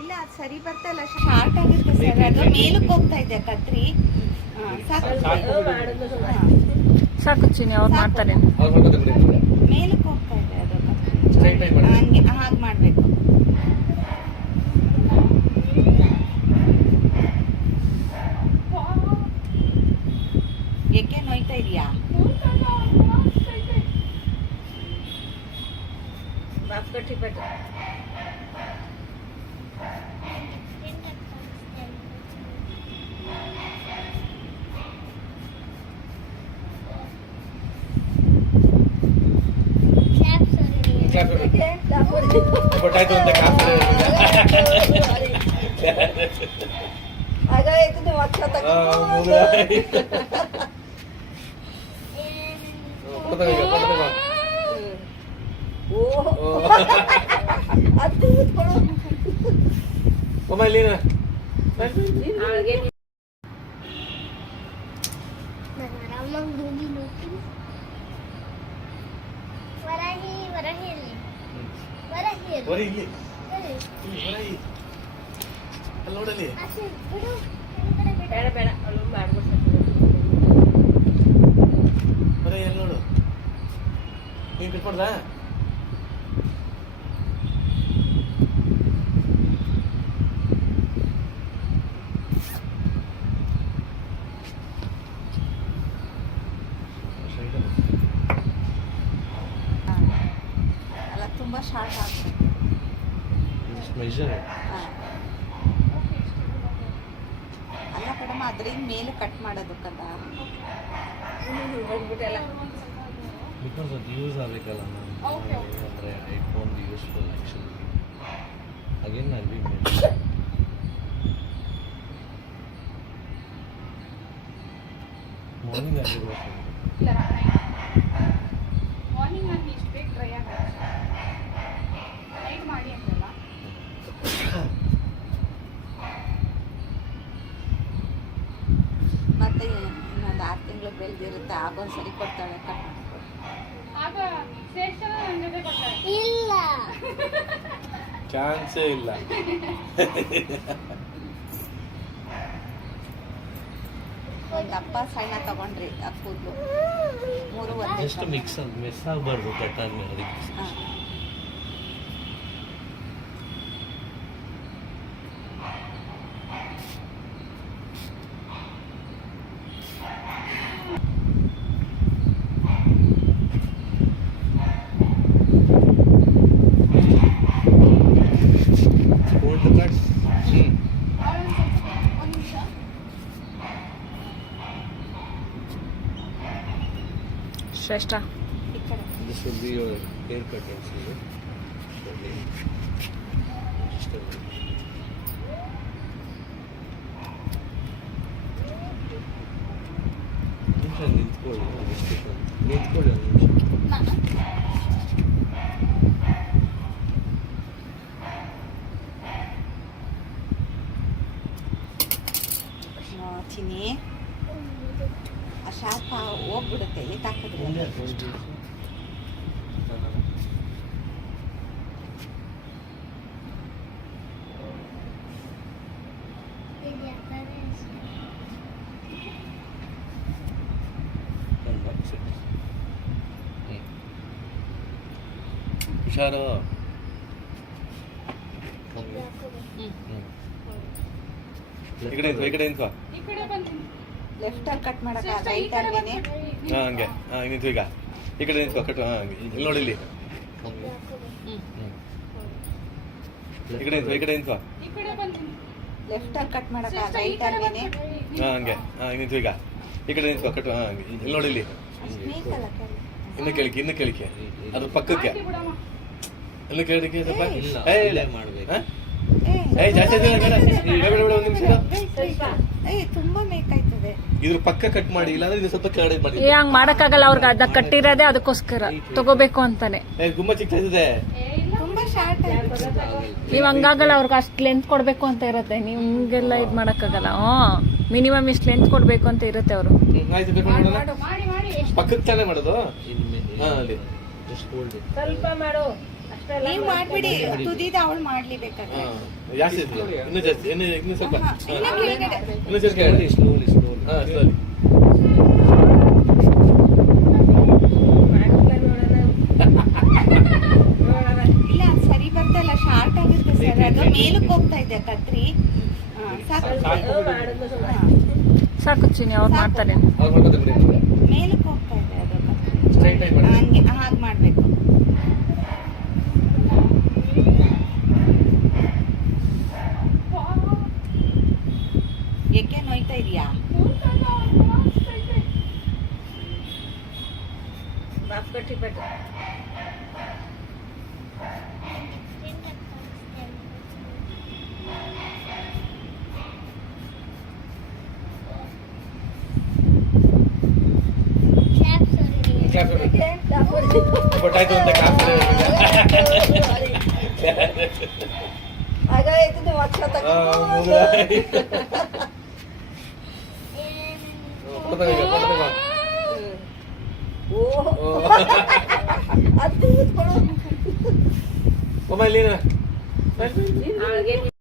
ಇಲ್ಲ ಅದು ಸರಿ ಬರ್ತಾ ಇಲ್ಲ, ಶಾರ್ಟ್ ಆಗುತ್ತೆ ಸರ್. ಅದು ಮೇಲಕ್ಕೆ ಹೋಗ್ತಾ ಇದೆ ಕತ್ರಿ. ಸಾಕು ಚಿನಿ, ಅವ್ರು ಮಾಡ್ತಾರೆ. ಮೇಲಕ್ಕೆ ಹೋಗ್ತಾ ಇದೆ ಅದು ಹಂಗೆ, ಹಾಗೆ ಮಾಡಬೇಕು. ಏಕೆ ನೋಯ್ತಾ ಇದೆಯಾ? ಗೊತ್ತಾಯ್ತು ಅಂತ ಹಾಗಾಯ್ತು, ನೀವು ಹತ್ರ ನೋಡಲಿ ಬೇಡ ಬೇಡ, ಬರೀ ಎಲ್ಲಿ ನೋಡು. ನೀನ್ ಕಟ್ ಮಾಡ್ದ ಅಲ್ಲ, ತುಂಬಾ ಶಾರ್ಟ್ ಆಗ್ತದೆ. ಅಲ್ಲ ಕಡಮ, ಅದ್ರಿಂದ ಮೇಲೆ ಕಟ್ ಮಾಡೋದಕ್ಕಲ್ಲ. ಬಿಕಾಸ್ ಅದು ಯೂಸ್ ಆಗಬೇಕಲ್ಲ ಅಂದರೆ iPhone useful actually. Again I B morning ಆಗಿರ್ಬೇಕು. ಮಾರ್ನಿಂಗ್ ನಾನು ಇಷ್ಟು ಬೇಗ ಟ್ರೈ ಆಗುತ್ತೆ ನೈಟ್ ಮಾಡಿ ಅಂತಲ್ಲ. ಮತ್ತೆ ಇನ್ನೊಂದು 6 ತಿಂಗಳು ಬೆಳೆದಿರುತ್ತೆ, ಆಗೊಂದು ಸರಿ ಕೊಡ್ತಾಳೆ ಕಟ್ ಮಾಡ್ಕೊಡು. ಆಗ ಸೇರ್ಸಲ್ಲ ನನ್ನ ಜೊತೆ ಕೊಡ್ತಾರೆ. ಇಲ್ಲ, ಚಾನ್ಸೇ ಇಲ್ಲ. ಒಂದು ದಪ್ಪ ಸಣ್ಣ ತಗೊಂಡ್ರಿ ಆ ಕೂದಲು 3 ವರ್ಷ ಜಸ್ಟ್ ಮಿಸ್ ಆಗಬಾರ್ದು ಕಟ್ ಆದ್ಮೇಲೆ ಅದಕ್ಕೆ. ಶ್ರೇಷ್ಠ, ಈ ಕಡೆ This will be your haircut also. ನಿಂತ್ಕೊಳ್ಳಿ ಒಂದು ನಿಮಿಷ. ಚಿನಿ, ಆ ಶಾಪ ಹೋಗ್ಬಿಡುತ್ತೆ ಎತ್ತಾಕಿದ್ರೆ. ಹುಷಾರು. ಈ ಕಡೆ ನಿಂತ್ಕೋ. ಈ ಕಡೆ ಬಂದು ಲೆಫ್ಟ್ ಅಲ್ಲಿ ಕಟ್ ಮಾಡಕ, ರೈಟ್ ಅಲ್ಲೇನೆ. ಹಂಗೆ ನಿಂತು. ಈಗ ಈ ಕಡೆ ನಿಂತ್ಕೋ. ಕಟ್ ಇಲ್ಲಿ ನೋಡಿ, ಇಲ್ಲಿ ಈ ಕಡೆ ನಿಂತ್ಕೋ. ಈ ಕಡೆ ಬಂದು ಲೆಫ್ಟ್ ಅಲ್ಲಿ ಕಟ್ ಮಾಡಕ, ರೈಟ್ ಅಲ್ಲೇನೆ. ಹಂಗೆ ನಿಂತು. ಈಗ ಈ ಕಡೆ ನಿಂತ್ಕೋ. ಕಟ್ ಇಲ್ಲಿ ನೋಡಿ, ಇಲ್ಲಿ ಮೇಕಲ್ಲ ಇನ್ನು ಕೇಳಿಕೆ ಅದ್ರ ಪಕ್ಕಕ್ಕೆ ಬಿಡಮ್ಮ. ಇನ್ನು ಕೇಳಿಕೆ ಸ್ವಲ್ಪ ತುಂಬಾ ಮೇಕಾಯ್ತದೆ. ಇದ್ರ ಪಕ್ಕ ಕಟ್ ಮಾಡಿ, ಇಲ್ಲಾಂದ್ರೆ ಇದು ಸ್ವಲ್ಪ ಕೆಳಗಡೆ ಮಾಡಿ. ಹಂಗ್ ಮಾಡಕ್ಕಾಗಲ್ಲ, ಅವ್ರಿಗೆ ಅದ ಕಟ್ಟಿರೋದೇ ಅದಕ್ಕೋಸ್ಕರ ತಗೋಬೇಕು ಅಂತಾನೆ. ತುಂಬಾ ಚಿಕ್ಕದಿದೆ, ತುಂಬಾ ಶಾರ್ಟ್ ಆಯ್ತು. ನೀವ್ ಹಂಗಾಗಲ್ಲ, ಅವ್ರಿಗೆ ಅಷ್ಟು ಲೆಂತ್ ಕೊಡ್ಬೇಕು ಅಂತ ಇರುತ್ತೆ. ನೀವು ಹಿಂಗೆಲ್ಲ ಇದ್ ಮಾಡಕ್ಕಾಗಲ್ಲ. ಮಿನಿಮಮ್ ಇಷ್ಟು ಲೆಂತ್ ಕೊಡ್ಬೇಕು ಅಂತ ಇರುತ್ತೆ ಅವರು. ಆಯ್ತು, ಕಟ್ ಮಾಡೋಣ. ಪಕ್ಕಕ್ಕೆ ತಾನೇ ಮಾಡೋದು. ಸ್ವಲ್ಪ ಮಾಡು. ನೀವ್ ಮಾಡ್ಬಿಡಿ, ತುದಿದ ಅವಳು ಮಾಡ್ಲಿ ಬೇಕಾದ್ರೆ. ಜಾಸ್ತಿ ಇರ್ತದೆ. ಇನ್ನೂ ಜಾಸ್ತಿ ಇನ್ನೂ ಸ್ವಲ್ಪ ಹಾ, ಇನ್ನ ಕೆಳಗಡೆ. ಇನ್ನೂ ಜಾಸ್ತಿ ಕೆಳಗಡೆ. slowly. ಹಾ, slowly. ಇಲ್ಲ ಅದು ಸರಿ ಬರ್ತಾ ಇಲ್ಲ, ಶಾರ್ಟ್ ಆಗುತ್ತೆ ಸರ್. ಅದು ಮೇಲಕ್ಕೆ ಹೋಗ್ತಾ ಇದೆ ಕತ್ರಿ. ಹಾ, ಸಾಕು. ಹಾ, ಸಾಕು ಚಿನಿ, ಅವ್ರು ಮಾಡ್ತಾರೆ. ಅವ್ರು ಮಾಡ್ಕೊತಾರೆ ಬಿಡಿ ಇವಾಗ. ಮೇಲಕ್ಕೆ ಹೋಗ್ತಾ ಇದೆ ಅದು ಕತ್ರಿ. Straight ಆಗಿ ಮಾಡಿ. ಹಂಗೆ ಹಾಗೆ ಮಾಡ್ಬೇಕು. ಏಕೆ ನೋಯ್ತಾ ಇದೀಯಾ? Clap ಕೊಡಿ. ಗೊತ್ತಾಯ್ತು ಅಂತ clap ಕೊಡಿ. ಫೋಟೋ ತೆಗಿ, ಫೋಟೋ ತೆಗಿ. ಒಮ್ಮ ಇಲ್ಲಿನ